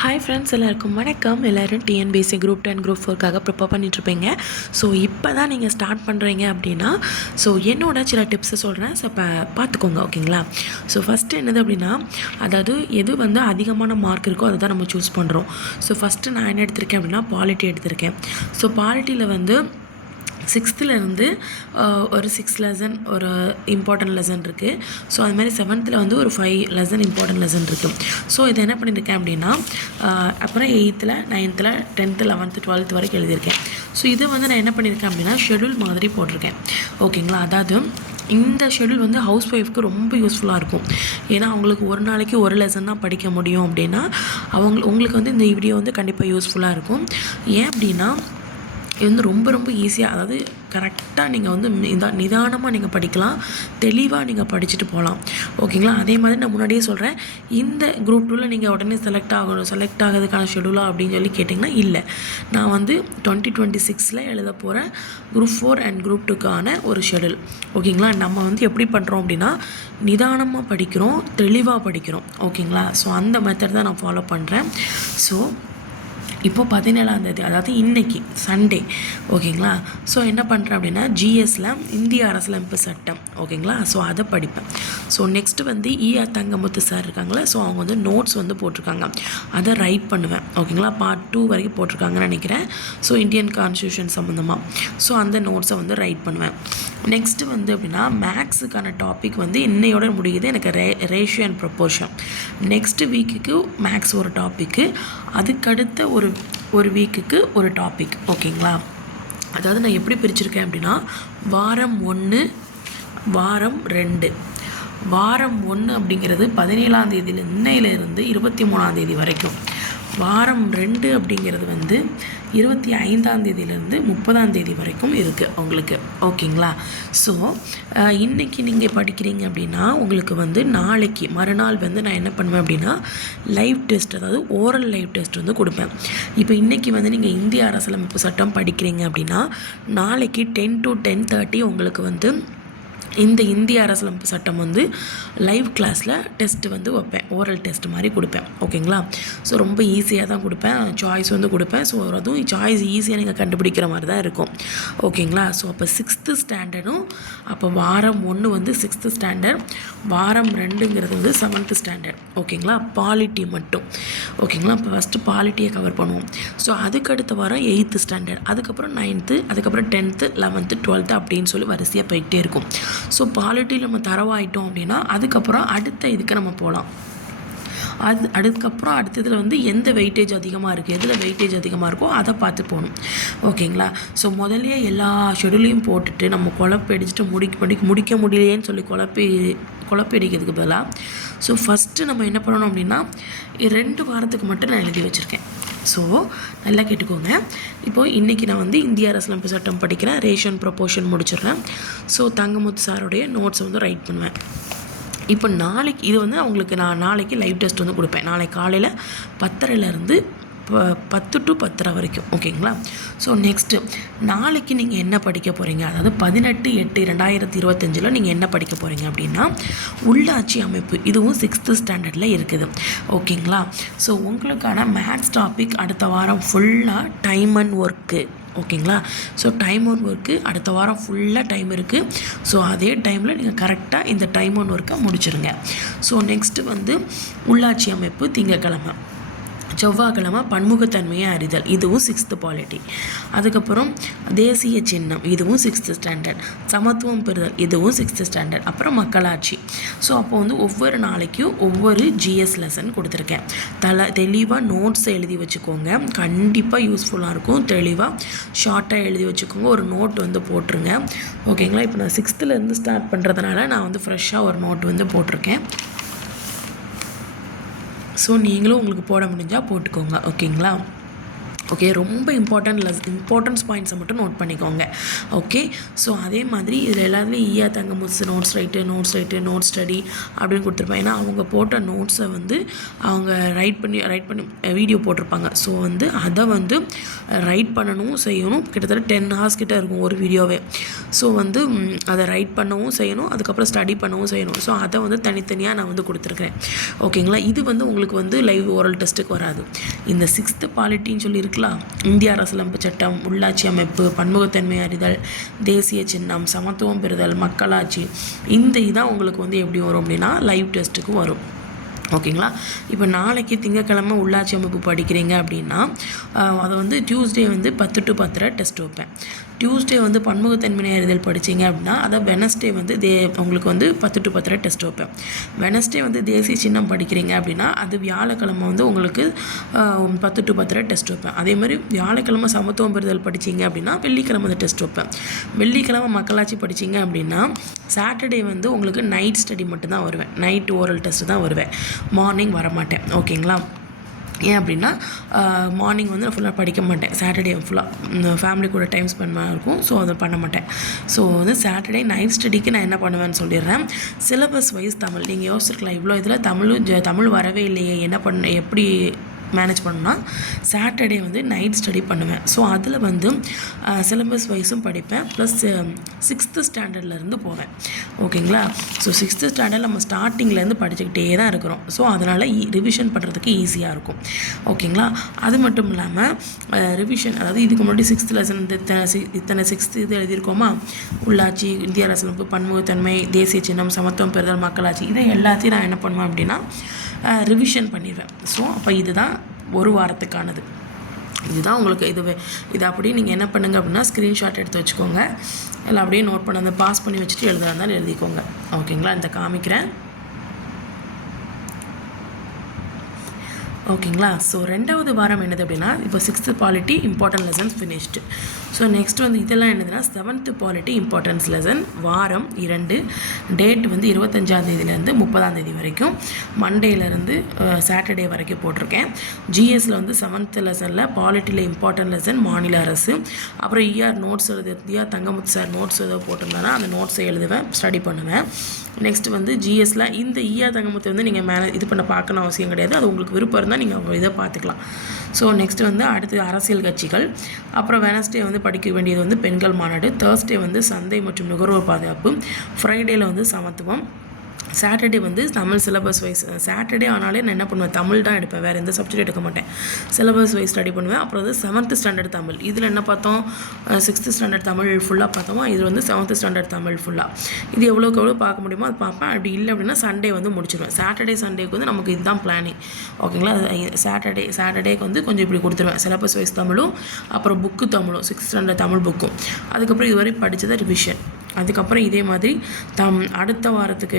Hi friends, எல்லாருக்கும் வணக்கம். எல்லோரும் டிஎன்பிஎஸ்சி குரூப் 10 குரூப் 4க்காக ப்ரிப்பேர் பண்ணிகிட்ருப்பீங்க. ஸோ இப்போ தான் நீங்கள் ஸ்டார்ட் பண்ணுறீங்க அப்படின்னா என்னோட சில டிப்ஸை சொல்கிறேன். ஸோ இப்போ பார்த்துக்கோங்க, ஓகேங்களா? ஸோ ஃபஸ்ட்டு என்னது அப்படின்னா, அதாவது எது அதிகமான மார்க் இருக்கோ அதை தான் நம்ம சூஸ் பண்ணுறோம். ஸோ ஃபஸ்ட்டு நான் என்ன எடுத்திருக்கேன் அப்படின்னா, பாலிட்டி எடுத்திருக்கேன். ஸோ பாலிட்டியில் 6th ஒரு 6 லெசன் ஒரு இம்பார்ட்டன்ட் லெசன் இருக்குது. ஸோ அதுமாதிரி 7th ஒரு 5 லெசன் இம்பார்ட்டன்ட் லெசன் இருக்குது. ஸோ இதை என்ன பண்ணியிருக்கேன் அப்படின்னா, அப்புறம் 8th 9th 10th 11th 12th வரைக்கும் எழுதியிருக்கேன். ஸோ இதை நான் என்ன பண்ணியிருக்கேன் அப்படின்னா, ஷெடியூல் மாதிரி போட்டிருக்கேன், ஓகேங்களா? அதாவது இந்த ஷெடியூல் ஹவுஸ் ஒய்ஃப்க்கு ரொம்ப யூஸ்ஃபுல்லாக இருக்கும். ஏன்னா அவங்களுக்கு ஒரு நாளைக்கு ஒரு லெசன் தான் படிக்க முடியும் அப்படின்னா உங்களுக்கு இந்த வீடியோ கண்டிப்பாக யூஸ்ஃபுல்லாக இருக்கும். ஏன் அப்படின்னா, இது ரொம்ப ரொம்ப ஈஸியாக, அதாவது கரெக்டாக நீங்கள் நிதானமாக நீங்கள் படிக்கலாம், தெளிவாக நீங்கள் படிச்சுட்டு போகலாம், ஓகேங்களா? அதே மாதிரி நான் முன்னாடியே சொல்கிறேன், இந்த குரூப் 2ல் நீங்கள் உடனே செலக்ட் ஆகிறதுக்கான ஷெடியூலா அப்படின்னு சொல்லி கேட்டிங்கன்னா இல்லை. நான் 2026 எழுத போகிறேன் குரூப் 4 அண்ட் குரூப் 2க்கான ஒரு ஷெடியூல், ஓகேங்களா? நம்ம எப்படி பண்ணுறோம் அப்படின்னா, நிதானமாக படிக்கிறோம், தெளிவாக படிக்கிறோம், ஓகேங்களா? ஸோ அந்த மெத்தட் தான் நான் ஃபாலோ பண்ணுறேன். ஸோ இப்போது 17ஆம் தேதி, அதாவது இன்றைக்கி சண்டே, ஓகேங்களா? ஸோ என்ன பண்ணுறேன் அப்படின்னா, ஜிஎஸ்சில் இந்திய அரசியலமைப்பு சட்டம், ஓகேங்களா? ஸோ அதை படிப்பேன். So next ER Thangamuthu sir இருக்காங்களே, ஸோ அவங்க நோட்ஸ் போட்டிருக்காங்க, அதை ரைட் பண்ணுவேன், ஓகேங்களா? பார்ட் 2 வரைக்கும் போட்டிருக்காங்கன்னு நினைக்கிறேன். ஸோ இந்தியன் கான்ஸ்டியூஷன் சம்மந்தமாக, ஸோ அந்த நோட்ஸை ரைட் பண்ணுவேன். நெக்ஸ்ட்டு அப்படின்னா, மேக்ஸுக்கான டாபிக் இன்னையோட முடியுது எனக்கு, ரேஷியோ அண்ட் ப்ரொப்போர்ஷன். நெக்ஸ்ட் வீக்குக்கு மேக்ஸ் ஒரு டாப்பிக்கு, அதுக்கடுத்த ஒரு வீக்குக்கு ஒரு டாபிக், ஓகேங்களா? அதாவது நான் எப்படி பிரிச்சுருக்கேன் அப்படின்னா, வாரம் 1 வாரம் 2. வாரம் 1 அப்படிங்கிறது 17ஆம் தேதியில் இன்னையிலேருந்து 23ஆம் தேதி வரைக்கும். வாரம் 2 அப்படிங்கிறது 25ஆம் தேதியிலேருந்து 30ஆம் தேதி வரைக்கும் இருக்குது உங்களுக்கு, ஓகேங்களா? ஸோ இன்றைக்கி நீங்கள் படிக்கிறீங்க அப்படின்னா, உங்களுக்கு நாளைக்கு மறுநாள் நான் என்ன பண்ணுவேன் அப்படின்னா, லைவ் டெஸ்ட், அதாவது ஓரல் லைவ் டெஸ்ட் கொடுப்பேன். இப்போ இன்றைக்கி நீங்கள் இந்திய அரசியலமைப்பு சட்டம் படிக்கிறீங்க அப்படின்னா, நாளைக்கு 10 to 10:30 உங்களுக்கு இந்த இந்திய அரசியலமைப்பு சட்டம் லைவ் கிளாஸில் டெஸ்ட்டு வைப்பேன், ஓரல் டெஸ்ட் மாதிரி கொடுப்பேன், ஓகேங்களா? ஸோ ரொம்ப ஈஸியாக தான் கொடுப்பேன், சாய்ஸ் கொடுப்பேன். ஸோ அதுவும் சாய்ஸ் ஈஸியாக நீங்கள் கண்டுபிடிக்கிற மாதிரி தான் இருக்கும், ஓகேங்களா? ஸோ அப்போ 6th ஸ்டாண்டர்டும், அப்போ வாரம் 1 6th ஸ்டாண்டர்ட், வாரம் 2ங்கிறது 7th ஸ்டாண்டர்ட், ஓகேங்களா? பாலிட்டி மட்டும், ஓகேங்களா? இப்போ ஃபஸ்ட்டு பாலிட்டியை கவர் பண்ணுவோம். ஸோ அதுக்கடுத்த வாரம் 8th ஸ்டாண்டர்ட், அதுக்கப்புறம் 9th, அதுக்கப்புறம் 10th 11th 12th அப்படின்னு சொல்லி வரிசையாக போயிட்டே இருக்கும். ஸோ பாலிட்டியில் நம்ம தரவாயிட்டோம் அப்படின்னா, அதுக்கப்புறம் அடுத்த இதுக்கு நம்ம போகலாம். அதுக்கப்புறம் அடுத்ததில் எந்த வெயிட்டேஜ் அதிகமாக இருக்குது, எதில் வெயிட்டேஜ் அதிகமாக இருக்கோ அதை பார்த்து போகணும், ஓகேங்களா? ஸோ முதல்லையே எல்லா ஷெடியூலையும் போட்டுட்டு நம்ம குழப்படிச்சுட்டு முடிக்க முடியலையேன்னு சொல்லி குழப்படிக்கிறதுக்கு பதிலாக, ஸோ ஃபஸ்ட்டு நம்ம என்ன பண்ணணும் அப்படின்னா, 2 வாரத்துக்கு மட்டும் நான் எழுதி வச்சுருக்கேன். ஸோ நல்லா கேட்டுக்கோங்க. இப்போது இன்றைக்கி நான் இந்திய அரசியலமைப்பு சட்டம் படிக்கிறேன், ரேஷன் ப்ரொப்போர்ஷன் முடிச்சிடுறேன். ஸோ தங்கமுத்து சாருடைய நோட்ஸ் ரைட் பண்ணுவேன். இப்போ நாளைக்கு இது அவங்களுக்கு நான் நாளைக்கு லைவ் டெஸ்ட் கொடுப்பேன். நாளைக்கு காலையில் 10:30லேருந்து 10 to 10:30 வரைக்கும், ஓகேங்களா? ஸோ நெக்ஸ்ட்டு நாளைக்கு நீங்கள் என்ன படிக்க போகிறீங்க, அதாவது 18/8/2025 நீங்கள் என்ன படிக்க போகிறீங்க அப்படின்னா, உள்ளாட்சி அமைப்பு, இதுவும் 6th ஸ்டாண்டர்டில் இருக்குது, ஓகேங்களா? ஸோ உங்களுக்கான மேத்ஸ் டாபிக் அடுத்த வாரம் ஃபுல்லாக டைம் அண்ட் ஒர்க்கு, ஓகேங்களா? ஸோ டைம் ஒன் ஒர்க்கு அடுத்த வாரம் ஃபுல்லாக டைம் இருக்குது. ஸோ அதே டைமில் நீங்கள் கரெக்டாக இந்த டைம் ஒன் ஒர்க்கை முடிச்சிருங்க. ஸோ நெக்ஸ்ட்டு உள்ளாட்சி அமைப்பு திங்கக்கிழமை, செவ்வாய்க்கிழமை பன்முகத்தன்மையை அறிதல், இதுவும் 6th பாலிட்டி. அதுக்கப்புறம் தேசிய சின்னம், இதுவும் 6th ஸ்டாண்டர்ட். சமத்துவம் பெறுதல், இதுவும் 6th ஸ்டாண்டர்ட். அப்புறம் மக்களாட்சி. ஸோ அப்போ ஒவ்வொரு நாளைக்கும் ஒவ்வொரு ஜிஎஸ் லெசன் கொடுத்துருக்கேன். தெளிவாக நோட்ஸை எழுதி வச்சுக்கோங்க, கண்டிப்பாக யூஸ்ஃபுல்லாக இருக்கும். தெளிவாக ஷார்ட்டாக எழுதி வச்சுக்கோங்க, ஒரு நோட் போட்டுருங்க, ஓகேங்களா? இப்போ நான் 6th ஸ்டார்ட் பண்ணுறதுனால நான் ஃப்ரெஷ்ஷாக ஒரு நோட் போட்டிருக்கேன். ஸோ நீங்களும் உங்களுக்கு போட முடிஞ்சால் போட்டுக்கோங்க, ஓகேங்களா? ஓகே, ரொம்ப இம்பார்ட்டன்ஸ் பாயிண்ட்ஸை மட்டும் நோட் பண்ணிக்கோங்க. ஓகே, ஸோ அதே மாதிரி இதில் எல்லாத்துலேயும் ஈயா Thangamuthu notes right note study அப்படின்னு கொடுத்துருப்பாங்க. ஏன்னா அவங்க போட்ட நோட்ஸை வந்து அவங்க ரைட் பண்ணி வீடியோ போட்டிருப்பாங்க. ஸோ வந்து அதை வந்து ரைட் பண்ணணும் செய்யணும். கிட்டத்தட்ட 10 hours கிட்ட இருக்கும் ஒரு வீடியோவே. ஸோ வந்து அதை ரைட் பண்ணவும் செய்யணும், அதுக்கப்புறம் ஸ்டடி பண்ணவும் செய்யணும். ஸோ அதை வந்து தனித்தனியாக நான் வந்து கொடுத்துருக்குறேன். ஓகேங்களா, இது வந்து உங்களுக்கு வந்து லைவ் ஓரல் டெஸ்ட்டுக்கு வராது. இந்த 6th பாலிட்டின்னு சொல்லி இருக்கலாம், இந்திய அரசியலமைப்பு சட்டம், உள்ளாட்சி அமைப்பு, பன்முகத்தன்மை அறிதல், தேசிய சின்னம், சமத்துவம் பெறுதல், மக்களாட்சி, இந்த இதான் உங்களுக்கு வந்து எப்படி வரும் அப்படின்னா லைவ் டெஸ்ட்டுக்கு வரும். ஓகேங்களா, இப்போ நாளைக்கு திங்கக்கிழமை உள்ளாட்சி அமைப்பு படிக்கிறீங்க அப்படின்னா அதை வந்து டியூஸ்டே வந்து 10 to 10 டெஸ்ட் வைப்பேன். டியூஸ்டே வந்து பன்முகத்தன்மை அறிதல் படிச்சிங்க அப்படின்னா அதை வெனஸ்டே வந்து உங்களுக்கு வந்து 10 to 10 டெஸ்ட் வைப்பேன். வெனஸ்டே வந்து தேசிய சின்னம் படிக்கிறீங்க அப்படின்னா அது வியாழக்கிழமை வந்து உங்களுக்கு 10 to 10 டெஸ்ட் வைப்பேன். அதே மாதிரி வியாழக்கிழமை சமத்துவம் பெறுதல் படிச்சிங்க அப்படின்னா வெள்ளிக்கிழமை வந்து டெஸ்ட் வைப்பேன். வெள்ளிக்கிழமை மக்களாட்சி படிச்சிங்க அப்படின்னா சாட்டர்டே வந்து உங்களுக்கு நைட் ஸ்டடி மட்டும்தான் வருவேன், நைட் ஓரல் டெஸ்ட்டு தான் வருவேன், மார்னிங் வரமாட்டேன். ஓகேங்களா, ஏன் அப்படின்னா மார்னிங் வந்து நான் ஃபுல்லாக படிக்க மாட்டேன், சாட்டர்டே ஃபுல்லாக ஃபேமிலி கூட டைம் ஸ்பெண்ட் இருக்கும். ஸோ அதை பண்ண மாட்டேன். ஸோ வந்து சாட்டர்டே நைட் ஸ்டடிக்கு நான் என்ன பண்ணுவேன்னு சொல்லிடுறேன். சிலபஸ் வைஸ் தமிழ் நீங்கள் யோசிச்சிருக்கலாம், இவ்வளோ இதில் தமிழ் வரவே இல்லையே, எப்படி மேனேஜ் பண்ணணும்னா சாட்டர்டே வந்து நைட் ஸ்டடி பண்ணுவேன். ஸோ அதில் வந்து சிலபஸ் வைஸும் படிப்பேன், ப்ளஸ் 6th ஸ்டாண்டர்ட்லேருந்து போவேன். ஓகேங்களா, ஸோ 6th ஸ்டாண்டர்ட் நம்ம ஸ்டார்டிங்லேருந்து படிச்சுக்கிட்டே தான் இருக்கிறோம். ஸோ அதனால் ரிவிஷன் பண்ணுறதுக்கு ஈஸியாக இருக்கும். ஓகேங்களா, அது மட்டும் இல்லாமல் ரிவிஷன், அதாவது இதுக்கு முன்னாடி 6th லெசன் இத்தனை 6th இது எழுதியிருக்கோமா, உள்ளாட்சி, இந்திய அரசியலமைப்பு, பன்முகத்தன்மை, தேசிய சின்னம், சமத்துவம் பெறுதல், மக்களாட்சி, இதை எல்லாத்தையும் நான் என்ன பண்ணுவேன் அப்படின்னா ரிவிஷன் பண்ணிடுவேன். ஸோ அப்போ இதுதான் ஒரு வாரத்துக்கானது. இதுதான் உங்களுக்கு இது அப்படியே நீங்கள் என்ன பண்ணுங்கள் அப்படின்னா ஸ்க்ரீன்ஷாட் எடுத்து வச்சுக்கோங்க, இல்லை அப்படியே நோட் பண்ண அந்த பாஸ் பண்ணி வச்சுட்டு எழுதுறதா இருந்தாலும் எழுதிக்கோங்க. ஓகேங்களா, இந்த காமிக்கிறேன். ஓகேங்களா, ஸோ 2வது வாரம் என்னது அப்படின்னா இப்போ 6th polity important lessons finished. So next வந்து இதெல்லாம் என்னதுன்னா 7th பாலிட்டி இம்பார்ட்டன்ஸ் லெசன் வாரம் 2, டேட் வந்து 25 30 வரைக்கும், மண்டேலேருந்து சாட்டர்டே வரைக்கும் போட்டிருக்கேன். ஜிஎஸ்சில் வந்து 7th லெசனில் பாலிட்டியில் இம்பார்ட்டன்ட் லெசன் மாநில அரசு, அப்புறம் ER notes Thangamuthu sir notes ஏதோ போட்டிருந்தானா அந்த நோட்ஸை எழுதுவேன், ஸ்டடி பண்ணுவேன். நெக்ஸ்ட் வந்து ஜிஎஸ்சில் இந்த இஆர் தங்கமுத்து வந்து நீங்கள் இது பண்ண பார்க்கணும் அவசியம் கிடையாது, அது உங்களுக்கு விருப்பம் இருந்தால் நீங்கள் இதை பார்த்துக்கலாம். ஸோ நெக்ஸ்ட் வந்து அடுத்து அரசியல் கட்சிகள், அப்புறம் வெனஸ்டே வந்து படிக்க வேண்டியது வந்து பெண்கள் மாநாடு, தேர்ஸ்டே வந்து சந்தை மற்றும் நுகர்வோர் பாதுகாப்பு, ஃப்ரைடேயில் வந்து சமத்துவம், சாட்டர்டே வந்து தமிழ் சிலபஸ் வைஸ். சாட்டர்டே ஆனாலே நான் என்ன பண்ணுவேன், தமிழ் தான் எடுப்பேன், வேறு எந்த சப்ஜெக்ட் எடுக்க மாட்டேன், சிலபஸ் வைஸ் ஸ்டடி பண்ணுவேன். அப்புறம் வந்து 7th ஸ்டாண்டர்ட் தமிழ், இதில் என்ன பார்த்தோம், 6th ஸ்டாண்டர்ட் தமிழ் ஃபுல்லாக பார்த்தோமா, இது வந்து 7th ஸ்டாண்டர்ட் தமிழ் ஃபுல்லாக. இது எவ்வளோக்கு எவ்வளோ பார்க்க முடியுமோ அது பார்ப்பேன். அப்படி இல்லை அப்படின்னா சண்டே வந்து முடிச்சிடுவேன். சாட்டர்டே சண்டேக்கு வந்து நமக்கு இதுதான் பிளானிங். ஓகேங்களா, சாட்டர்டேக்கு வந்து கொஞ்சம் இப்படி கொடுத்துருவேன், சிலபஸ் வைஸ் தமிழும், அப்புறம் புக்கு தமிழும், 6th ஸ்டாண்டர்ட் தமிழ் புக்கும், அதுக்கப்புறம் இதுவரை படித்ததை ரிவிஷன். அதுக்கப்புறம் இதே மாதிரி அடுத்த வாரத்துக்கு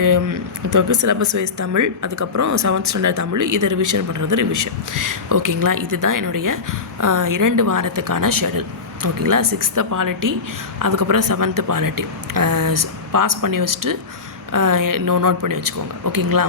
சிலபஸ் வைஸ் தமிழ், அதுக்கப்புறம் 7th ஸ்டாண்டர்ட் தமிழ், இதை ரிவிஷன் பண்ணுறது ரிவிஷன். ஓகேங்களா, இதுதான் என்னுடைய 2 வாரத்துக்கான ஷெடியூல். ஓகேங்களா, 6th பாலிட்டி, அதுக்கப்புறம் 7th பாலிட்டி பாஸ் பண்ணி வச்சுட்டு நோட் பண்ணி வச்சுக்கோங்க. ஓகேங்களா.